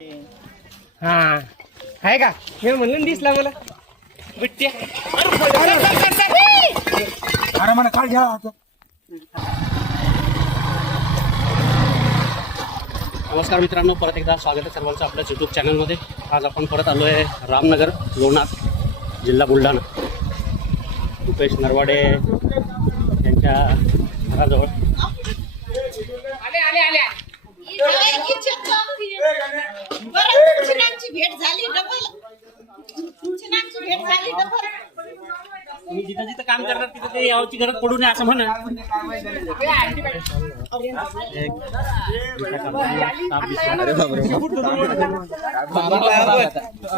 हा आहे का? मी म्हणून दिसला मला बिट्ट्या. अरे मला काढ घ्या. नमस्कार मित्रांनो, परत एकदा स्वागत आहे सर्वांचं आपल्या यूट्यूब चॅनलमध्ये. आज आपण परत आलो आहे रामनगर, लोणार, जिल्हा बुलढाणा. रुपेश नरवाडे यांच्या घराजवळ तुम्ही जिथं जिथं काम करणार तिथं ते यावची गरज पडू नये असं म्हणा.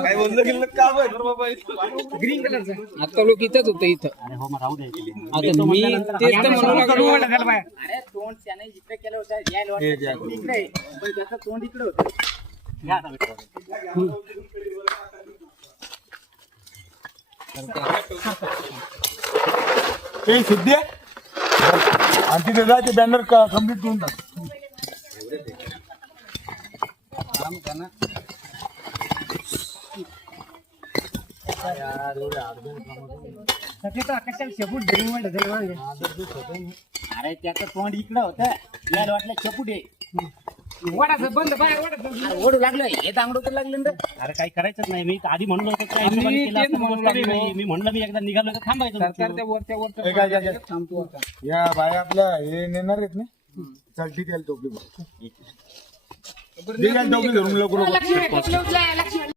काय बोललं गेलं का ग्रीन कलरचा आता लोक इथंच होतं इथं. अरे हो, मग राहू दे. आता मी तेच तर म्हणू लागलो. अरे तोंड त्याने जिकडे केलं होतं यायला वाटतं इकडे, पण त्याचं तोंड इकडे होतं. घ्या आता मित्रांनो. हे सिद्धे आणि तिथे जायचे बॅनर कम्प्लीट करून टाक. अरे त्याचं तोंड इकडे होतं यायला वाटलं चपुटे वाटाचं बंद बाहेर वाटाचं. ओढू लागलं हे तांगडू तर लागलं ना. अरे काही करायचंच नाही. मी आधी म्हणलो होतो की आम्ही केलं असतं, मी म्हणलं मी एकदा निघालो तर थांबायचं. सरकारच्या वरच्या वरच्या हे काय थांबतो आता. या बाया आपल्या हे नेणार आहेत ना. चल ठीक आहे, टोपली टोपली धरून लवकर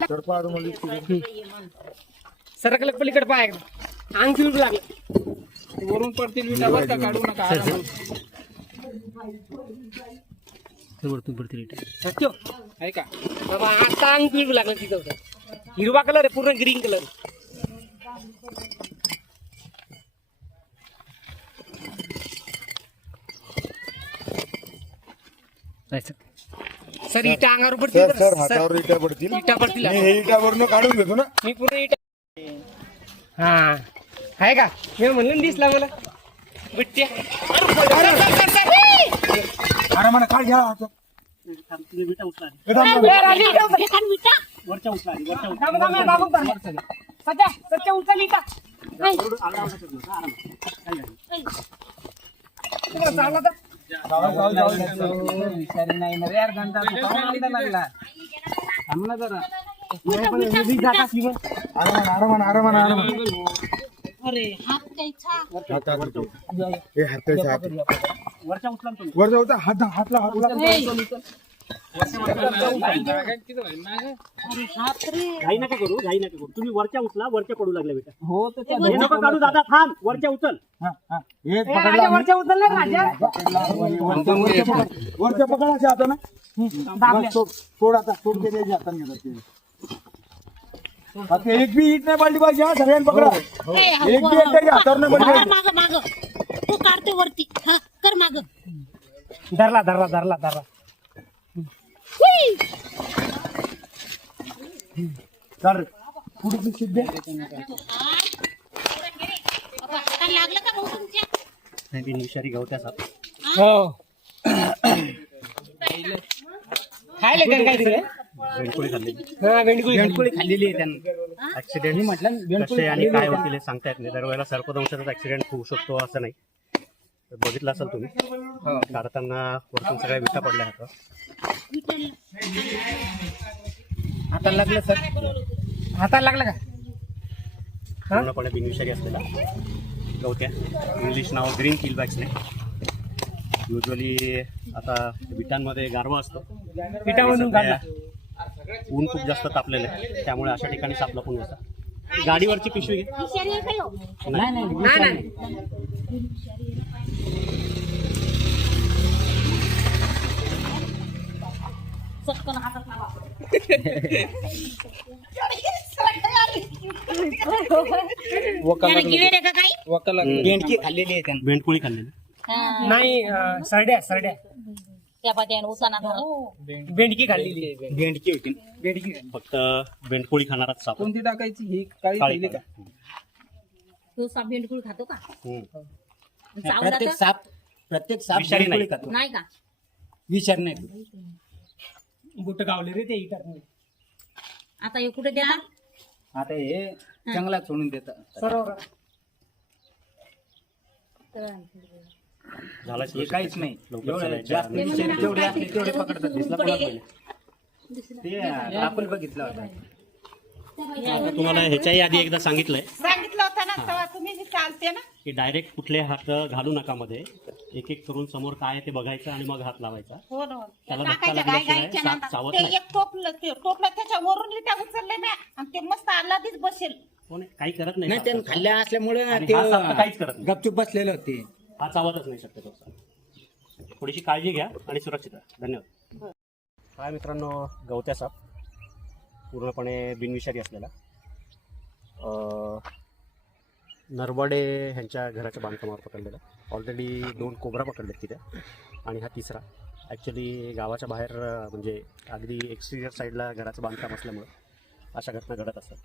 चढपा सरकलं पलीकडे पाय अंग फिरू लागलं. वरून पडतील विटा वर का काढू नका. आहे का बाबा? आता अंग फिरू लागलं तिथं होतं. हिरवा कलर आहे, पूर्ण ग्रीन कलर. सर इटा अंगावर पडतील. सर हातावर इटा पडतील. इटा पडतील. मी हे इटावरून काढून घेतो ना. मी पूर्ण इटा. हा आहे का? मी म्हणून दिसला मला बिट्ट्या. अरे मला काढ घ्या. तुम्ही बेटा उचला आधी. हे थांब. वरच्या उचला आधी, वरच्या उचला. थांब, थांब, थांब, थांब. सध्या सध्या उचल इटा. तुम्हाला चालला तर विचारी नाही ना रे यार घंटा लागला. थांब ना जरा. आरामान. अरे हात द्यायचा. हे हाताचा हात. वरच्या उचला ना तुम्ही. वर जाऊ हातला अरे हात रे. घाई नका करू, घाई नका करू. तुम्ही वरच्या उचला, वरच्या पडू लागल्या बेटा. हो तर त्या हे नको काढू दादा, थांब. वरच्या उचल. हे राजा वरच्या उचलला राजा. वरच्या पकडायच्या हाताने सोड आता. सोड दे हाताने घेतात. आता एक बी इट नाही पडली पाहिजे. हा सगळ्यांनी पकडा. एक बी एकट्याच्या हातावर नाही पडली पाहिजे. माग माग तू काढते वरती. हा कर माग. धरला धरला धरला धरला. चाल रे पुढे सिद्धे. हाताला लागलं का भाऊ तुमच्या? विषारी गवत्याचा. हो खायला का काय तिकडे? बेंडकुळी खाल्लेली. हा भेंडकुळी खाल्लेली आहे त्यांना. ऍक्सिडेंट म्हटलं कसे आणि काय होतील हे सांगता येत नाही. दरवेळेला सर्पदंशाचा ऍक्सिडेंट होऊ शकतो असं नाही. तर बघितलं असाल तुम्ही काढताना वरतून सगळ्या विटा पडल्या होत्या. हाताला लागलं सर. हाताला लागलं का? पूर्णपणे बिनविषारी असलेला गवत्या. इंग्लिश नाव ग्रीन किलबॅक्सने. युजली आता विटांमध्ये गारवा असतो. पिठामधून काढला. ऊन खूप जास्त तापलेलं आहे, त्यामुळे अशा ठिकाणी सापला पण होता. गाडीवरची पिशवी घे. विषारी आहे का ह्यो? नाही चटकन हातात लावा. त्याने गिळले का काही? बेंडकी खाल्लेली आहे त्यांना. बेंडकुळी खाल्लेली. हा. नाही सरड्या त्या पाट्याने उसाना धरा. बेंडकी खाल्लेली. बेंडकी होती. बेंडकी फक्त बेंडकुळी खाणाराच साप. कोणती टाकायची ही काळी काळी. खाल्ली का? तो साप भेंडकुळ खातो का? प्रत्येक साप विषारी नाही. खातो. नाही का? विचार नाही. बुट गावले रे ते इटात आता हे कुठे द्या आता हे जंगलात सोडून देतात सरोवर झाला हे काहीच नाही लवकर एवढं चालायचं. जास्त विषारी जेवढे असले तेवढे पकडतात दिसला कोणाला पहिले? ते आपण बघितलं होता तुम्हाला ह्याच्याही आधी एकदा सांगितलंय सांगितलं होतं ना तेव्हा तुम्ही जे चालते ना की डायरेक्ट कुठले हात घालू नका मध्ये, एक एक करून समोर काय आहे ते बघायचं आणि मग हात लावायचा. हो ना त्याला धक्का टाकायचं गाय लागल्याशिवाय गायच्या साप नादात. चावत ते नाही. एक टोपलं त्याच्यावरून इटा उचलले मी आणि ते मस्त आल्हादीच बसेल. हो नाही, काही करत नाही नाही साप. त्यांनी खाल्ल्या असल्यामुळे आणि ते हा साप तर काहीच करत नाही. गपचूप बसलेले होते. हा चावतच नाही शक्यतो. थोडीशी काळजी घ्या आणि सुरक्षित राहा. धन्यवाद. काय मित्रांनो, गवत्या साप पूर्णपणे बिनविषारी असलेला नरवाडे ह्यांच्या घराच्या बांधकामावर पकडलेला. ऑलरेडी 2 कोबरा पकडलेत तिथे आणि हा तिसरा. ॲक्च्युली गावाच्या बाहेर म्हणजे अगदी एक्सटिरियर साईडला घराचं बांधकाम असल्यामुळं अशा घटना घडत असतात.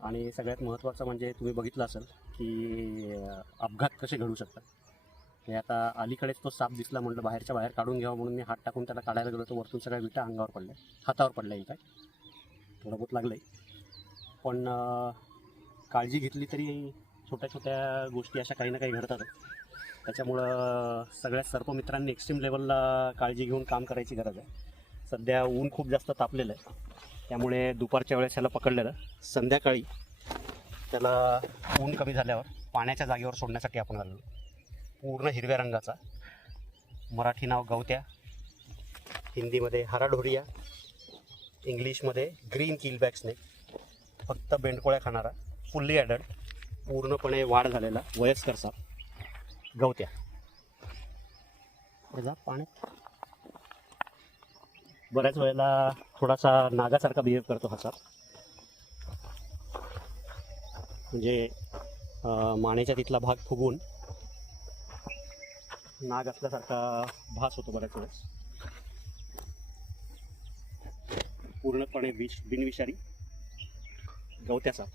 आणि सगळ्यात महत्त्वाचं म्हणजे तुम्ही बघितलं असेल की अपघात कसे घडू शकतात. हे आता अलीकडेच तो साप दिसला, म्हटलं बाहेरच्या बाहेर काढून घ्यावा म्हणून मी हात टाकून त्याला काढायला गेलो, तर वरतून सगळ्या विटा अंगावर पडल्या, हातावर पडल्या. काय थोडं बहुत लागलं आहे, पण काळजी घेतली तरी छोट्या छोट्या गोष्टी अशा काही ना काही घडतातच. त्याच्यामुळं सगळ्या सर्पमित्रांनी एक्स्ट्रीम लेवलला काळजी घेऊन काम करायची गरज आहे. सध्या ऊन खूप जास्त तापलेलं आहे, त्यामुळे दुपारच्या वेळेस ह्याला पकडलेलं. संध्याकाळी त्याला ऊन कमी झाल्यावर पाण्याच्या जागेवर सोडण्यासाठी आपण आलो. पूर्ण हिरव्या रंगाचा, मराठी नाव गवत्या, हिंदीमध्ये हराढोरिया, इंग्लिशमध्ये ग्रीन किलबॅक स्नेक, फक्त बेंडकोळ्या खाणारा, फुल्ली ॲडल्ट, पूर्णपणे वाढ झालेला वयस्कर साप गवत्या. जा पाण्यात. बऱ्याच वेळेला थोडासा नागासारखा बिहेव करतो हा साप. म्हणजे मानेच्या तिथला भाग फुगून नाग असल्यासारखा भास होतो बऱ्याच वेळेस. पूर्णपणे बिनविषारी गवत्या साप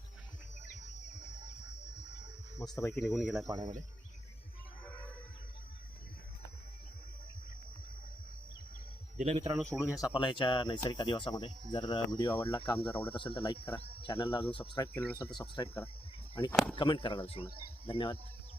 मस्तपैकी निघून गेलाय पाण्यामध्ये. दिलं मित्रांनो सोडून ह्या सापाला ह्याच्या नैसर्गिक अधिवासामध्ये. जर व्हिडिओ आवडला, काम जर आवडत असेल तर लाईक करा, चॅनलला अजून सबस्क्राईब केलं नसेल तर सबस्क्राईब करा आणि कमेंट करायला विसरू नका. धन्यवाद.